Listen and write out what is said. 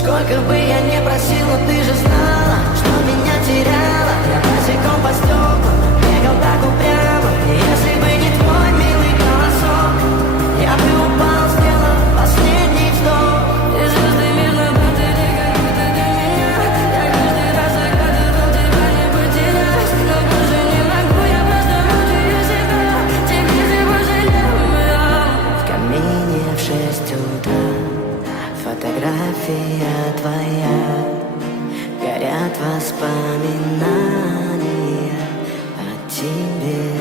Сколько бы я не просил, но ты же знала, что меня теряла. Я босиком по стеклам бегал так упрямо. И если бы не твой милый голосок, я бы упал, сделав последний вздох. И звезды мирно падали, как будто для меня. Я каждый раз загадывал тебя не потерять, но больше не могу, я просто мучаю себя. Теперь ты пожалел меня. В камине в 6 утра фотография твоя, горят воспоминания о тебе.